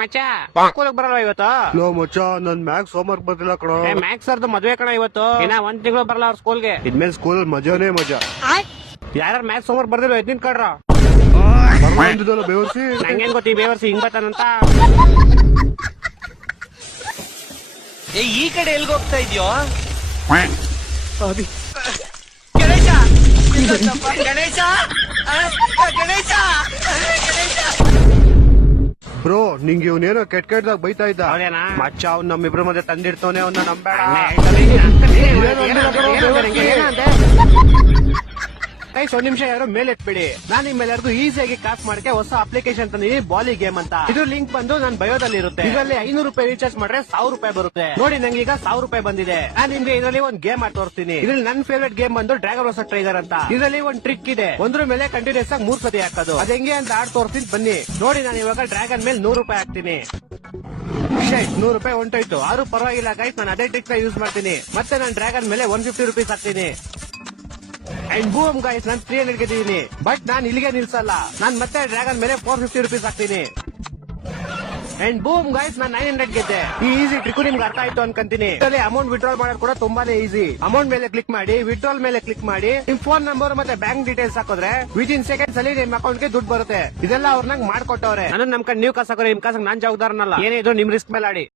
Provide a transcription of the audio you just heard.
ಮಚ್ಚ ಸ್ಕೂಲ್ ಬರಲ್ವಾ ಇವತ್ತು? ಲೋ ಮಚ್ಚ ನನ್ ಮ್ಯಾಕ್ಸ್ ಹೋಮ್ವರ್ಕ್ ಬರ್ತಿಲ್ಲ ಕಣೋ. ಮ್ಯಾಕ್ಸ್ ಸರ್ದು ಮದ್ವೆ ಕಣ ಇವತ್ತು. ಇನ್ನ 1 ತಿಂಗಳು ಬರಲ್ಲ ಅವ್ರ ಸ್ಕೂಲ್ಗೆ. ಇದ್ಮೇಲೆ ಸ್ಕೂಲ್ ಮಜಾನೇ ಮಜಾ. ಯಾರು ಮ್ಯಾಕ್ಸ್ ಹೋಮ್ವರ್ಕ್ ಬರ್ದಿಲ್ಲ ಎದ್ದಿನ ಕಡ್ರ ಬರ್ದಿದ್ದಲ್ಲ ಬೇವರ್ಸಿ. ನಂಗೇನ್ ಗೊತ್ತಿ ಬೇವರ್ಸಿ ಹಿಂಗ್ ಬರ್ತಾನಂತ. ಈ ಕಡೆ ಎಲ್ಗ ಹೋಗ್ತಾ ಇದೆಯೋ? ಗಣೇಶ ಗಣೇಶ ಗಣೇಶ ಬ್ರೋ ನಿಂಗೆ ಇವನೇನೋ ಕೆಟ್ಟದಾಗ ಬೈತಾ ಇದ್ದ. ಹೌದೇನಾ? ಮಚ್ಚ ಅವ್ನ್ ನಮ್ಮಿಬ್ರ ಮಧ್ಯೆ ತಂದಿಡ್ತಾನೆ ಅವ್ನ ನಂಬೇಡ. ಗೈಸ್ 1 ನಿಮಿಷ ಯಾರು ಮೇಲೆ ಎತ್ಬಿಡಿ. ನಾನು ನಿಮ್ಮೆಲ್ಲರಿಗೂ ಈಸಿಯಾಗಿ ಕಾಸ್ ಮಾಡಕ್ಕೆ ಹೊಸ ಅಪ್ಲಿಕೇಶನ್ ತಂದಿದ್ದೀನಿ, ಬಾಲಿ ಗೇಮ್ ಅಂತ. ಇದು ಲಿಂಕ್ ಬಂದು ನನ್ನ ಬಯೋದಲ್ಲಿ ಇರುತ್ತೆ. ಇದರಲ್ಲಿ 500 ರೂಪಾಯಿ ರೀಚಾರ್ಜ್ ಮಾಡ್ರೆ 1000 ರೂಪಾಯಿ ಬರುತ್ತೆ. ನೋಡಿ ನಂಗೆ ಈಗ 1000 ರೂಪಾಯಿ ಬಂದಿದೆ. ನಾನು ನಿಮ್ಗೆ ಇದರಲ್ಲಿ ಒಂದು ಗೇಮ್ ಆಗಿ ತೋರಿಸ್ತೀನಿ. ಇದ್ರಲ್ಲಿ ನನ್ನ ಫೇವರೇಟ್ ಗೇಮ್ ಬಂದು ಡ್ರ್ಯಾಗನ್ ವರ್ಸಸ್ ಟೈಗರ್ ಅಂತ. ಇದರಲ್ಲಿ ಒಂದು ಟ್ರಿಕ್ ಇದೆ, ಒಂದ್ರ ಮೇಲೆ ಕಂಟಿನ್ಯೂಸ್ ಆಗಿ 3 ಸತಿ ಹಾಕೋದು. ಅದ್ ಹೆಂಗೆ ಅಂತ ಆಡ್ ತೋರಿಸ್ತೀನಿ ಬನ್ನಿ. ನೋಡಿ ನಾನು ಇವಾಗ ಡ್ರ್ಯಾಗನ್ ಮೇಲೆ 100 ರೂಪಾಯಿ ಹಾಕ್ತೀನಿ. 100 ರೂಪಾಯಿ ಹೊಂಟೋಯ್ತು. ಆದ್ರೂ ಪರವಾಗಿಲ್ಲ ಗೈಸ್, ನಾನು ಅದೇ ಟ್ರಿಕ್ ಯೂಸ್ ಮಾಡ್ತೀನಿ. ಮತ್ತೆ ನಾನು ಡ್ರ್ಯಾಗನ್ ಮೇಲೆ 150 ರೂಪೀಸ್ ಹಾಕ್ತೀನಿ. ಅಂಡ್ ಬೂಮ್ ಗೈಸ್, ನಾನು 300 ಗೆದ್ದಿದ್ದೀನಿ. ಬಟ್ ನಾನು ಇಲ್ಲಿಗೆ ನಿಲ್ಸಲ್ಲ, ನಾನು ಮತ್ತೆ ಡ್ರ್ಯಾಗನ್ ಮೇಲೆ 450 ರೂಪೀಸ್ ಹಾಕ್ತೀನಿ. ಅಂಡ್ ಬೂಮ್ ಗೈಸ್, ನಾನು 900 ಗೆದ್ದೆ. ಈ ಈಸಿ ಟ್ರಿಕ್ ನಿಮ್ಗೆ ಅರ್ಥ ಆಯ್ತು ಅನ್ಕೊಂತೀನಿ. ಅಮೌಂಟ್ ವಿಡ್ರಾಲ್ ಮಾಡೋದು ಕೂಡ ತುಂಬಾನೇ ಈಸಿ. ಅಮೌಂಟ್ ಮೇಲೆ ಕ್ಲಿಕ್ ಮಾಡಿ, ವಿಡ್ರಾಲ್ ಮೇಲೆ ಕ್ಲಿಕ್ ಮಾಡಿ, ನಿಮ್ ಫೋನ್ ನಂಬರ್ ಮತ್ತೆ ಬ್ಯಾಂಕ್ ಡೀಟೇಲ್ಸ್ ಹಾಕಿದ್ರೆ ವಿದಿನ್ ಸೆಕೆಂಡ್ಸ್ ಅಲ್ಲಿ ನಿಮ್ ಅಕೌಂಟ್ ಗೆ ದುಡ್ಡು ಬರುತ್ತೆ. ಇದೆಲ್ಲ ಅವ್ರನ್ನ ಮಾಡ್ಕೊಟ್ಟವ್ರೆ. ನನ್ನ ನಮ್ ಕಡೆ ನೀವು ಕಾಸು ಹಾಕೋರೆ, ನಿಮ್ ಕಾಸಕ್ಕೆ ನಾನ್ ಜವಾಬ್ದಾರನಲ್ಲ. ಏನೇ ಇದು ನಿಮ್ ರಿಸ್ಕ್ ಮೇಲೆ ಆಡಿ.